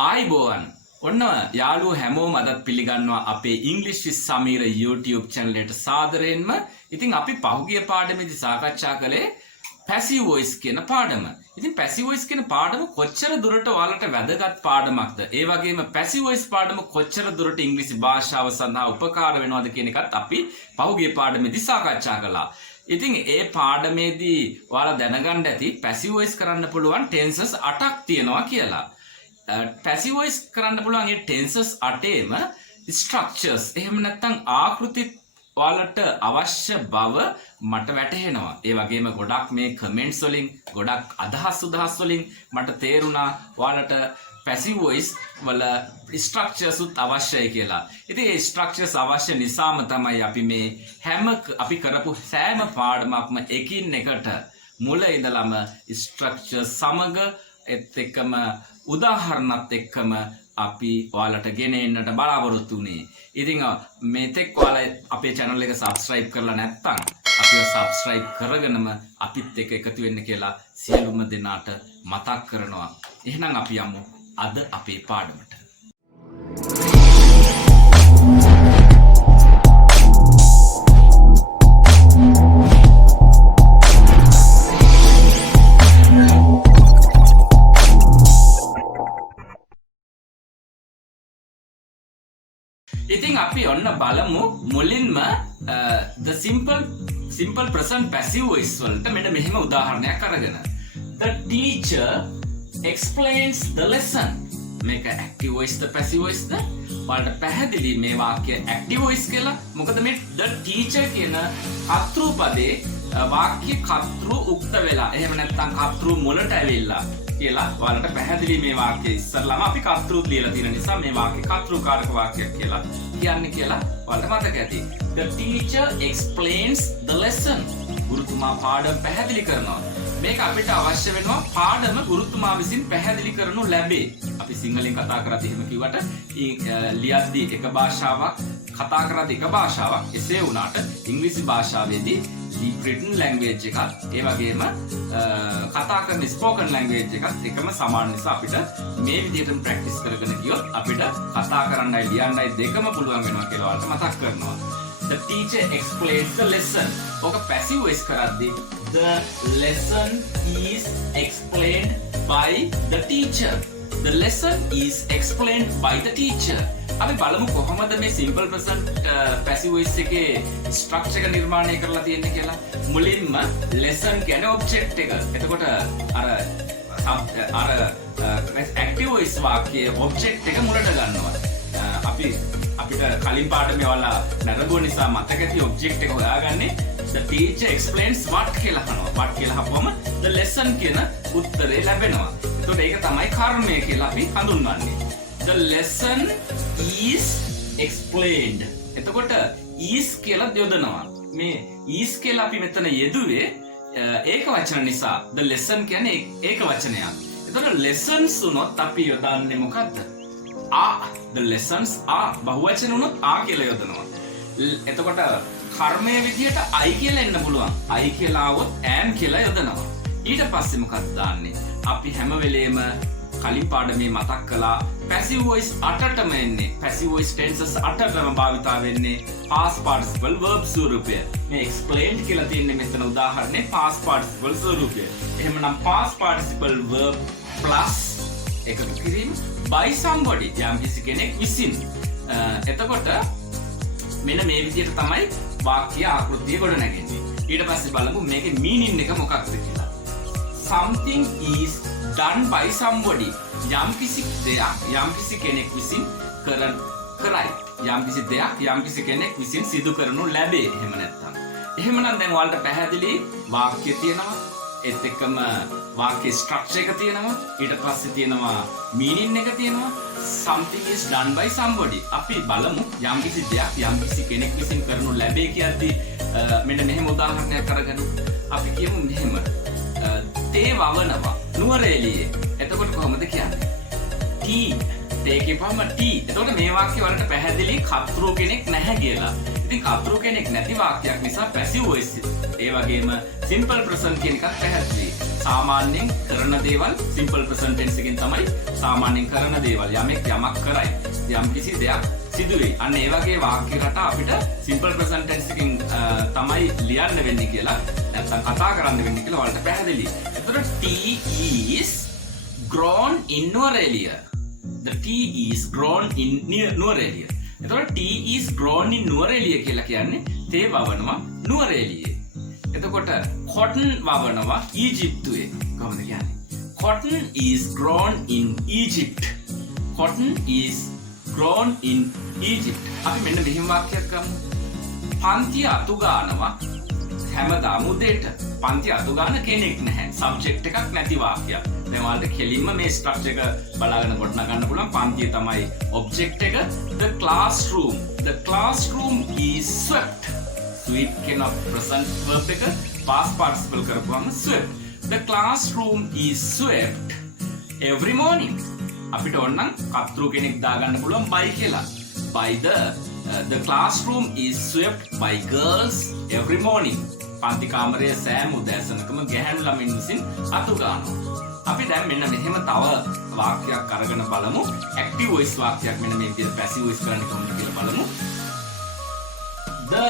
ආයිබෝවන් ඔන්න යාළුවෝ හැමෝම අදත් පිළිගන්නවා අපේ ඉංග්‍රීසි with සමීර YouTube channel එකට සාදරයෙන්ම. ඉතින් අපි පහුගිය පාඩමේදී සාකච්ඡා කළේ passive voice කියන පාඩම. ඉතින් passive voice කියන පාඩම කොච්චර දුරට ඔයාලට වැදගත් පාඩමක්ද? ඒ වගේම passive voice පාඩම කොච්චර දුරට ඉංග්‍රීසි භාෂාව සඳහා උපකාර වෙනවද කියන එකත් අපි පහුගිය පාඩමේදී සාකච්ඡා කළා. ඉතින් ඒ පාඩමේදී ඔයාලා දැනගන්න ඇති passive voice කරන්න පුළුවන් tenses 8ක් තියෙනවා කියලා. passive voice කරන්න පුළුවන් ඒ tenses 8ේම structures එහෙම නැත්නම් ආකෘති ඔයාලට අවශ්‍ය බව මට වැටහෙනවා. ඒ වගේම ගොඩක් මේ comments වලින් ගොඩක් අදහස් වලින් මට තේරුණා ඔයාලට passive voice වල structures උත් අවශ්‍යයි කියලා. ඉතින් ඒ structures අවශ්‍ය නිසාම තමයි අපි මේ අපි කරපු සෑම පාඩමක්ම එකින් එකට මුල ඉඳලම structure සමග ඒත් එක්කම උදාහරණත් එක්කම අපි ඔයාලට ගෙන එන්නට බලාපොරොත්තු වෙන්නේ. ඉතින් මේතෙක් ඔයාලා අපේ channel එක subscribe කරලා නැත්නම් අපිව subscribe කරගෙනම අපිත් එක්ක එකතු වෙන්න කියලා සියලුම දෙනාට මතක් කරනවා. එහෙනම් අපි යමු අද අපේ පාඩමට. ඉතින් අපි ඔන්න බලමු මුලින්ම the simple present passive voice වලට මෙන්න මෙහෙම උදාහරණයක් අරගෙන. The teacher explains the lesson. මේක active voice ද passive voice ද? ඔයාලට පැහැදිලි මේ වාක්‍ය active voice කියලා. මොකද මේ the teacher කියන කර්තෘ පදේ වාක්‍ය කර්තෘ උක්ත වෙලා. එහෙම නැත්නම් කර්තෘ මුලට ඇවිල්ලා කියලා ඔයාලට පැහැදිලි මේ වාක්‍ය ඉස්සරළම අපි කර්තෘ දීලා තියෙන නිසා මේ වාක්‍ය කර්තෘකාරක වාක්‍යයක් කියලා කියන්නේ කියලා ඔයාලට මතක ඇති. The teacher explains the lesson. ගුරුතුමා පාඩම පැහැදිලි කරනවා. මේක අපිට අවශ්‍ය වෙනවා පාඩම ගුරුතුමා විසින් පැහැදිලි කරනු ලැබේ. අපි සිංහලෙන් කතා කරද්දී එහෙම කිව්වට ලියද්දී එක භාෂාවක් කතා කරද්දී එක භාෂාවක් එසේ වුණාට ඉංග්‍රීසි භාෂාවේදී deep written language එකත් ඒ වගේම කතා කරන spoken language එකත් එකම සමාන නිසා අපිට මේ විදිහටම practice කරගෙන ගියොත් අපිට කතා කරන්නයි ලියන්නයි දෙකම පුළුවන් වෙනවා කියලා ඔයාලට මතක් කරනවා. The teacher explains the lesson. ඔක passive voice කරද්දී the lesson is explained by the teacher. The lesson is explained by the teacher. අපි බලමු කොහොමද මේ simple present passive voice එකේ structure එක නිර්මාණය කරලා තියෙන්නේ කියලා. මුලින්ම lesson කියන්නේ object එක. එතකොට අර active voice වාක්‍යයේ object එක මුලට ගන්නවා. අපිට කලින් පාඩමේ ඔයාලා නරඹුව නිසා මතක ඇති object එක හොයාගන්නේ the teacher explains what කියලා අහනවා. what කියලා අහපුවම the lesson කියන උත්තරේ ලැබෙනවා. එතකොට ඒක තමයි කර්මය කියලා අපි හඳුන්වන්නේ. The lesson is explained. එතකොට is කියලා යොදනවා. මේ is කියලා අපි මෙතන යෙදුවේ ඒක වචන නිසා. The lesson කියන්නේ ඒක වචනයක්. එතකොට lessons උනොත් අපි යොදන්නේ මොකද්ද? the lessons are බහුවචන උනොත් කියලා යොදනවා. එතකොට කර්මයේ විදියට I කියලා එන්න පුළුවන්. I කියලා આવොත් am කියලා යොදනවා. ඊට පස්සේ මොකක්ද දාන්නේ? අපි හැම වෙලේම කලින් පාඩමේ මතක් කළා passive voice 8ටම එන්නේ. passive voice tenses 8ටම භාවිතා වෙන්නේ past participle verb ස්වරූපය. මේ explained කියලා තියෙන්නේ මෙතන උදාහරණේ past participle ස්වරූපය. එහෙමනම් past participle verb plus එකතු කිරීම by somebody යම් කිසි කෙනෙක් විසින්. එතකොට මෙන්න මේ විදිහට තමයි වාක්‍ය ආකෘතිය ගොඩනැගෙන්නේ. ඊට පස්සේ බලමු මේකේ meaning එක මොකක්ද කියලා. Something is done by somebody. යම් කිසි දෙයක් යම් කිසි කෙනෙක් විසින් කරයි. යම් කිසි දෙයක් යම් කිසි කෙනෙක් විසින් සිදු කරනු ලැබේ. එහෙම නැත්නම්. එහෙමනම් දැන් ඔයාලට පැහැදිලි වාක්‍ය තියෙනවා. ඒත් එක්කම වාක්‍ය ස්ට්‍රක්චර් එක තියෙනවා. ඊට පස්සේ තියෙනවා meaning එක තියෙනවා. Something is done by somebody. අපි බලමු යම් කිසි දෙයක් යම් කිසි කෙනෙක් විසින් කරනු ලැබේ කියද්දී මෙන්න මෙහෙම උදාහරණයක් අරගෙන අපි කියමු මෙහෙම. තේ වවනවා නුවරඑළියේ. එතකොට කොහොමද කියන්නේ? ටී තේ කියපුවම ටී. එතකොට මේ වාක්‍ය වලට පැහැදිලි කර්තෘ කෙනෙක් නැහැ කියලා. ඉතින් කර්තෘ කෙනෙක් නැති වාක්‍යයක් නිසා passive voice. ඒ වගේම simple present කියන එකත් පැහැදිලි. සාමාන්‍යයෙන් කරන දේවල් සිම්පල් ප්‍රසන්ට් ටෙන්ස් එකෙන් තමයි සාමාන්‍යයෙන් කරන දේවල් යමෙක් යමක් කරයි යම් කිසි දෙයක් සිදු වෙයි. අන්න ඒ වගේ වාක්‍ය රටා අපිට සිම්පල් ප්‍රසන්ට් ටෙන්ස් එකෙන් තමයි ලියන්න වෙන්නේ කියලා නැත්නම් කතා කරන්න වෙන්නේ කියලා ඔයාලට පැහැදිලි. එතකොට T is grown in Nuwara. The T is grown in Nuwara. එතකොට T is grown in Nuwara කියලා කියන්නේ තේ වවනවා නුවරඑළියේ. එතකොට cotton වවනවා ඊජිප්තුවේ. කොහොමද කියන්නේ? Cotton is grown in Egypt. Cotton is grown in Egypt. අපි මෙන්න මෙහෙම වාක්‍යයක් ගමු. පන්ති අතු ගන්නවා හැමදාම උදේට. පන්ති අතු ගන්න කෙනෙක් නැහැ. සබ්ජෙක්ට් එකක් නැති වාක්‍යයක්. දැන් ඔයාලට කෙලින්ම මේ ස්ට්‍රක්චර් එක බලාගෙන ගොඩනගා ගන්න පුළුවන්. පන්තිය තමයි ඔබ්ජෙක්ට් එක. The classroom. The classroom is swept. Sweep කියන present verb එක past participle කරපුවම swept. The classroom is swept every morning. අපිට ඕනනම් කර්තෘ කෙනෙක් දාගන්න පුළුවන් by කියලා. By the classroom is swept by girls every morning. පන්ති කාමරයේ සෑම උදෑසනකම ගැහැණු ළමයින් විසින් අතු ගන්නවා. අපි දැන් මෙන්න මෙහෙම තව වාක්‍යයක් අරගෙන බලමු. active voice වාක්‍යයක් මෙන්න මේ විදිහට passive voice කරන්න කොහොමද කියලා බලමු. The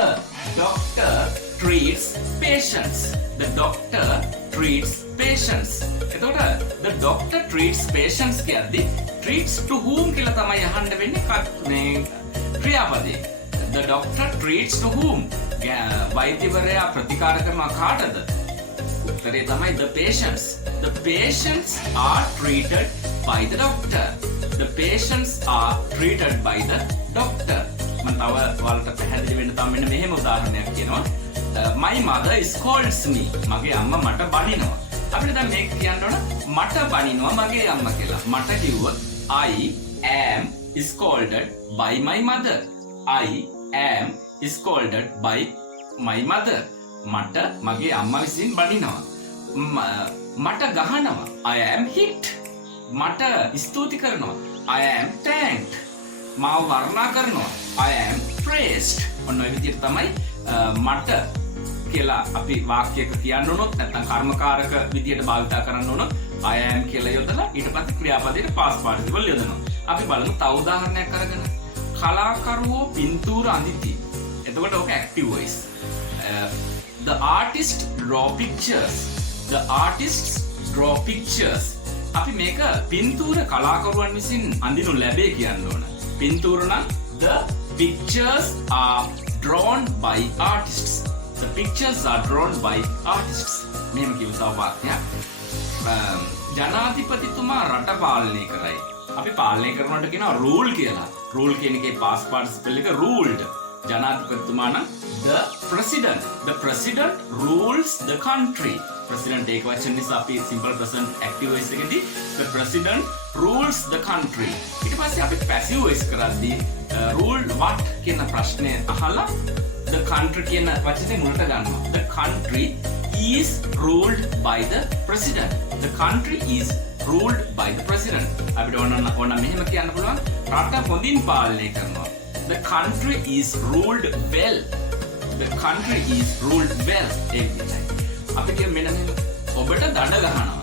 doctor treats patients. The doctor treats patients. එතකොට the doctor treats patients කියද්දි treats to whom කියලා තමයි අහන්න වෙන්නේ මේ ක්‍රියාපදේ. The doctor treats to whom? වෛද්‍යවරයා ප්‍රතිකාර කරනවා කාටද? උත්තරේ තමයි the patients. The patients are treated by the doctor. The patients are treated by the doctor. මම තව ඔයාලට පැහැදිලි වෙන්න තව මෙන්න මෙහෙම උදාහරණයක් කියනවා. My mother scolds me. මගේ අම්මා මට බනිනවා. අපිට දැන් මේක කියන්න ඕන මට බනිනවා මගේ අම්මා කියලා. මට කිව්වොත් I am scolded by my mother. I am scolded by my mother. මට මගේ අම්මා විසින් බනිනවා. මට ගහනවා. I am hit. මට ස්තුති කරනවා. I am thanked. මාව වර්ණනා කරනවා. I am praised. ඔන්න ඔය විදිහට තමයි මට කියලා අපි වාක්‍යයක කියන්න ඕනොත් නැත්නම් කර්මකාරක විදිහට භාවිත කරන්න ඕනොත් I am කියලා යොදලා ඊට පස්සේ ක්‍රියාපදයට past participle යොදනවා. අපි බලමු තව උදාහරණයක් අරගෙන. කලාකරුවෝ පින්තූර අඳිති. එතකොට ඕක active voice. The artist draw pictures. The artists draw pictures. අපි මේක පින්තූර කලාකරුවන් විසින් අඳිනු ලැබේ කියන්න ඕන. පින්තූර නම් the pictures are drawn by artists. The pictures are drawn by artists. මෙහෙම කියව තව වාක්‍යයක්. ජනාධිපතිතුමා රට පාලනය කරයි. අපි පාලනය කරනවට කියනවා rule කියලා. rule කියන එකේ past participle එක ruled. ජනාධිපතිතුමා නම් the president rules the country. president එක වචන නිසා අපි simple present active voice එකේදී the president rules the country. ඊට පස්සේ අපි passive voice කරද්දී rule what කියන ප්‍රශ්නේ අහලා the country කියන වචනේ මුලට ගන්නවා. The country is ruled by the president. The country is ruled by the president. අපිට ඕන මෙහෙම කියන්න පුළුවන් රට හොඳින් පාලනය කරනවා. The country is ruled well. The country is ruled well. අපි කියමු මෙන්න මෙහෙම ඔබට දඩ ගහනවා.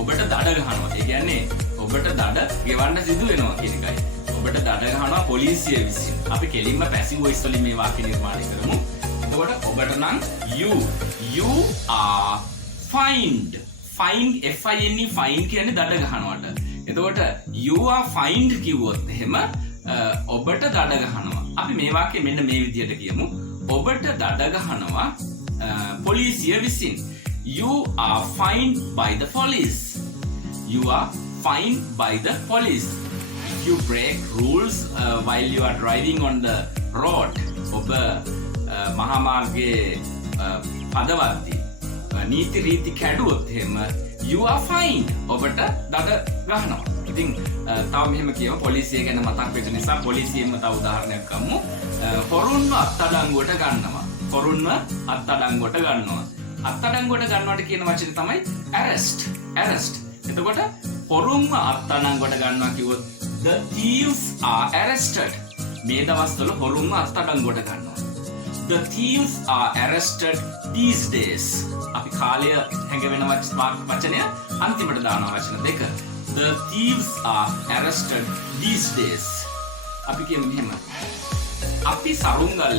ඔබට දඩ ගහනවා. ඒ කියන්නේ ඔබට දඩ ගෙවන්න සිදු වෙනවා කියන එකයි. ඔබට දඩ ගහනවා පොලිසිය විසින්. අපි කෙලින්ම passive voice වලින් මේ වාක්‍ය නිර්මාණය කරමු. එතකොට ඔබට නම් you are fined. Fined F-I-N-E fine කියන්නේ දඩ ගහනවට. එතකොට you are fined කිව්වොත් එහෙම ඔබට දඩ ගහනවා. අපි මේ වාක්‍යය මෙන්න මේ විදිහට කියමු. ඔබට දඩ ගහනවා පොලිසිය විසින්. You are fined by the police. You are fined by the police. If you break rules while you are driving on the road, ඔබ මහා මාර්ගයේ පදවද්දී නීති රීති කැඩුවොත් එහෙම you are fined. ඔබට දඩ ගහනවා. ඉතින් තව මෙහෙම කියමු පොලිසිය ගැන මතක් වෙච්ච නිසා පොලිසියෙන්ම තව උදාහරණයක් ගමු. හොරුන්ව අත්අඩංගුවට ගන්නවා. හොරුන්ව අත්අඩංගුවට ගන්නවා. අත්අඩංගුවට ගන්නවට කියන වචනේ තමයි arrest. එතකොට හොරුන්ව අත්අඩංගුවට ගන්නවා කිව්වොත් the thieves are arrested. මේ දවස්වල හොරුන්ව අත්අඩංගුවට ගන්නවා. The thieves are arrested these days. අපි කාලය හැඟවෙන වචනය අන්තිමට දානවා වචන දෙක. The thieves are arrested these days. අපි කියමු මෙහෙම. අපි සරුංගල්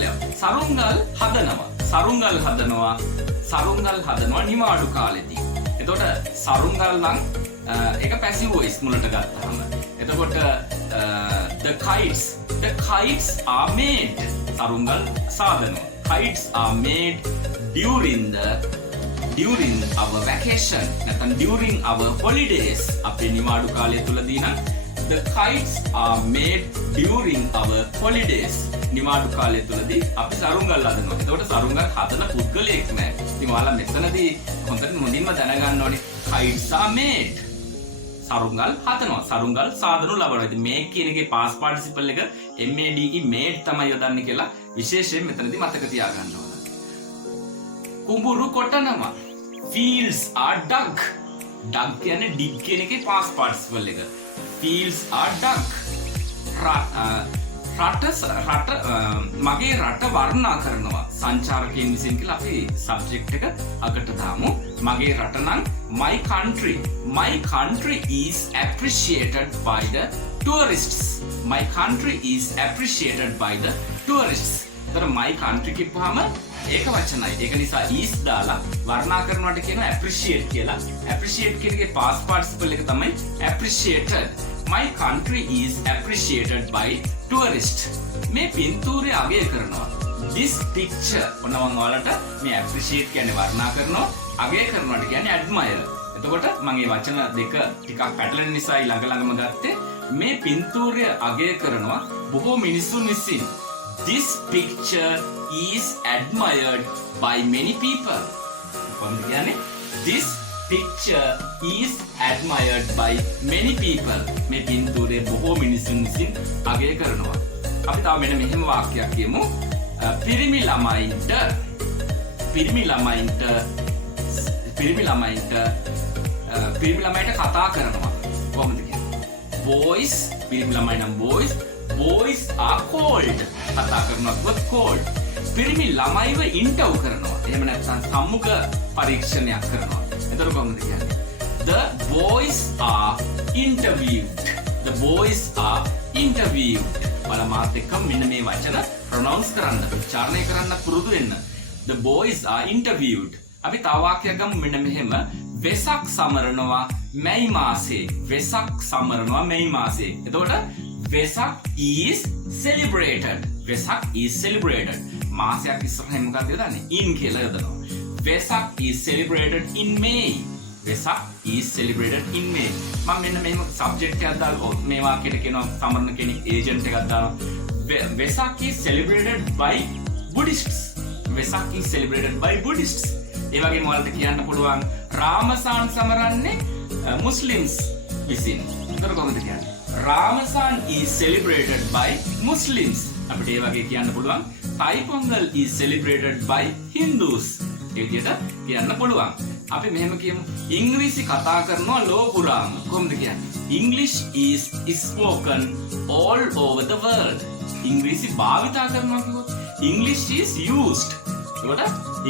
හදනවා නිවාඩු කාලෙදී. එතකොට සරුංගල් නම් ඒක පැසිව් වොයිස් මුලට ගත්තාම. එතකොට the kites are made. සරුංගල් සාදනවා. Kites are made during our vacation. නැත්නම් during our holidays. අපේ නිවාඩු කාලය තුලදී නම් the kites are made during our holidays. නිවාඩු කාලය තුලදී අපි සරුංගල් හදනවා. එතකොට සරුංගල් හදන පුද්ගලයෙක් නෑ. ඉතින් ඔයාලා මෙතනදී හොඳට මුලින්ම දැනගන්න ඕනේ kites are made. සරුංගල් හදනවා. සරුංගල් සාදනු ලබනවා. ඉතින් මේක කියන එකේ past participle එක MADE made තමයි යොදන්නේ කියලා විශේෂයෙන් මෙතනදී මතක තියාගන්න ඕන. කුඹුරු කොටනවා. Fields are dug. Dug කියන්නේ dig කියන එකේ past participle එක. Fields are dug. මගේ රට වර්ණනා කරනවා සංචාරකයන් විසින් කියලා අපි සබ්ජෙක්ට් එක අගට දාමු. මගේ රට නම් my country is appreciated by the tourists. My country is appreciated by the tourists. तर my country කිව්වහම ඒක වචනයි. ඒක නිසා is දාලා වර්ණනා කරනවට කියනවා appreciate කියලා. appreciate කියන එකේ past participle එක තමයි appreciated. My country is appreciated by tourists. මේ පින්තූරය අගය කරනවා. This picture ඔන්න මම ඔයාලට මේ appreciate කියන්නේ වර්ණනා කරනවා. අගය කරනවට කියන්නේ admire. එතකොට මම මේ වචන දෙක ටිකක් පැටලෙන නිසා ළඟම ගත්තේ. මේ පින්තූරය අගය කරනවා බොහෝ මිනිසුන් විසින්. This picture is admired by many people. කොහොමද කියන්නේ? This picture is admired by many people. මේ පින්තූරය බොහෝ මිනිසුන් විසින් අගය කරනවා. අපි තව මෙන්න මෙහෙම වාක්‍යයක් කියමු. පිරිමි ළමයින්ට කතා කරනවා. කොහොමද කියන්නේ? Boys, පිරිමි ළමයි නම් boys are cold. කතා කරනකොට cold. පිරිමි ළමයිව ඉන්ටර්ව් කරනවා. එහෙම නැත්නම් සම්මුඛ පරීක්ෂණයක් කරනවා. එතකොට කොහොමද කියන්නේ? The boys are interviewed. වල මාත් එක්ක මෙන්න මේ වචන ප්‍රොනවුන්ස් කරන්න, උච්චාරණය කරන්න පුරුදු වෙන්න. The boys are interviewed. අපි තව වාක්‍යයක් ගමු මෙන්න මෙහෙම. වෙසක් සමරනවා මැයි මාසේ. එතකොට වෙසක් is celebrated. මාසයක් ඉස්සරහින් මොකක්ද යොදන්නේ? in කියලා යොදනවා. Vesak is celebrated in May. මම මෙන්න මෙහෙම සබ්ජෙක්ට් එකක් දාලා මේ වාක්‍යයට කියනවා සමරන කෙනෙක් ඒජන්ට් එකක් දානවා. Vesak is celebrated by Buddhists. ඒ වගේම ඔයාලට කියන්න පුළුවන් රාමසාන් සමරන්නේ මුස්ලිම්ස් විසින්. ඒතර කොහොමද කියන්නේ? Ramazan is celebrated by Muslims. අපිට ඒ වගේ කියන්න පුළුවන් Thai Pongal is celebrated by Hindus. ඒ විදිහට කියන්න පුළුවන්. අපි මෙහෙම කියමු ඉංග්‍රීසි කතා කරනවා ලෝපුරාම. කොහොමද කියන්නේ? English is spoken all over the world. ඉංග්‍රීසි භාවිතා කරනවා කිව්වොත් English is used. ඒකට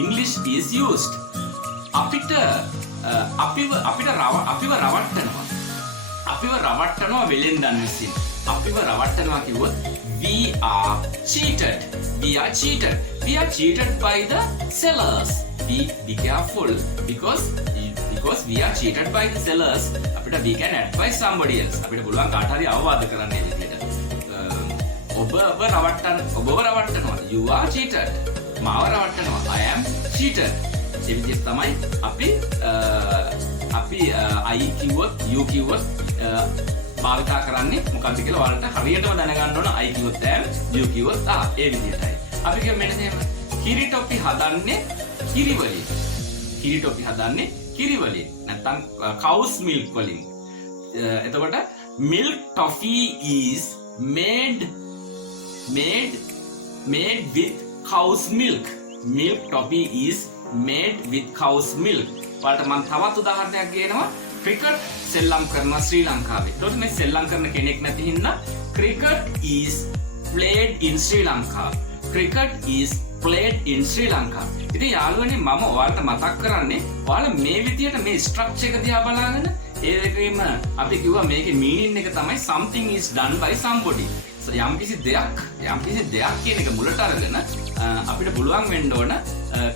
English is used. අපිව රවට්ටනවා වෙලෙන්දන් විසින්. අපිව රවට්ටනවා කිව්වොත් we are cheated by the sellers. Be careful because we are cheated by the sellers. අපිට we can advise somebody else. අපිට පුළුවන් කාට හරි අවවාද කරන්න මේ විදිහට. ඔබව රවට්ටනවා. You are cheated. මාව රවට්ටනවා. I am cheated. ඒ විදිහට තමයි අපි I කිව්වොත් you කිව්වොත් භාවිතා කරන්නේ මොකක්ද කියලා ඔයාලට හරියටම දැනගන්න ඕන. I කිව්වොත් am, you කිව්වොත් ඒ විදිහටයි. අපි කියමු මෙන්න මෙහෙම. කිරිටොපි හදන්නේ කිරි වලින්. නැත්නම් cows milk වලින්. එතකොට milk toffee is made with cow's milk. Milk toffee is made with cow's milk. ඔයාලට මම තවත් උදාහරණයක් ගේනවා. ක්‍රිකට් සෙල්ලම් කරනවා ශ්‍රී ලංකාවේ. ඒකට මේ සෙල්ලම් කරන කෙනෙක් නැති හින්දා cricket is played in Sri Lanka. Cricket is played in Sri Lanka. ඉතින් යාළුවනේ මම ඔයාලට මතක් කරන්නේ ඔයාලා මේ විදියට මේ ස්ට්‍රක්චර් එක දිහා බලාගෙන ඒ දෙකේම අපි කිව්වා මේකේ මීනින් එක තමයි something is done by somebody. යම්කිසි දෙයක් කියන එක මුලට අරගෙන අපිට පුළුවන් වෙන්න ඕන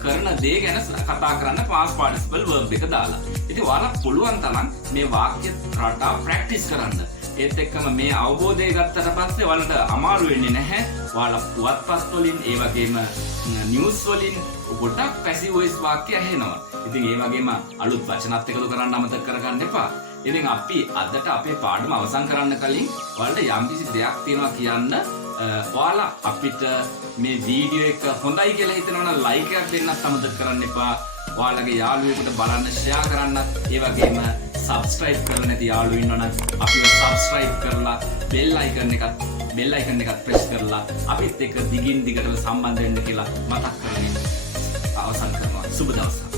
කරන දේ ගැන කතා කරන්න past participle verb එක දාලා. ඉතින් ඔයාලා පුළුවන් තරම් මේ වාක්‍ය රටාව ප්‍රැක්ටිස් කරන්න. ඒත් එක්කම මේ අවබෝධය ගත්තට පස්සේ ඔයාලට අමාරු වෙන්නේ නැහැ. ඔයාලා පුවත්පත් වලින් ඒ වගේම නිවුස් වලින් ගොඩක් පැසිව් වොයිස් වාක්‍ය ඇහෙනවා. ඉතින් ඒ වගේම අලුත් වචනත් එකතු කරන්න අමතක කරගන්න එපා. ඉතින් අපි අදට අපේ පාඩම අවසන් කරන්න කලින් ඔයාලට යම්කිසි දෙයක් තියෙනවා කියන්න. ඔයාලා අපිට මේ වීඩියෝ එක හොඳයි කියලා හිතනවා නම් ලයික් එකක් දෙන්නත් අමතක කරන්න එපා. ඔයාලගේ යාළුවෙකුට බලන්න ෂෙයා කරන්නත් ඒ වගේම subscribe කරලා නැති යාළුවෝ ඉන්නවනම් අපිව subscribe කරලා bell icon එකත් press කරලා අපිත් එක්ක දිගින් දිගටම සම්බන්ධ වෙන්න කියලා මතක් කරගෙන අවසන් කරනවා. සුබ දවසක්.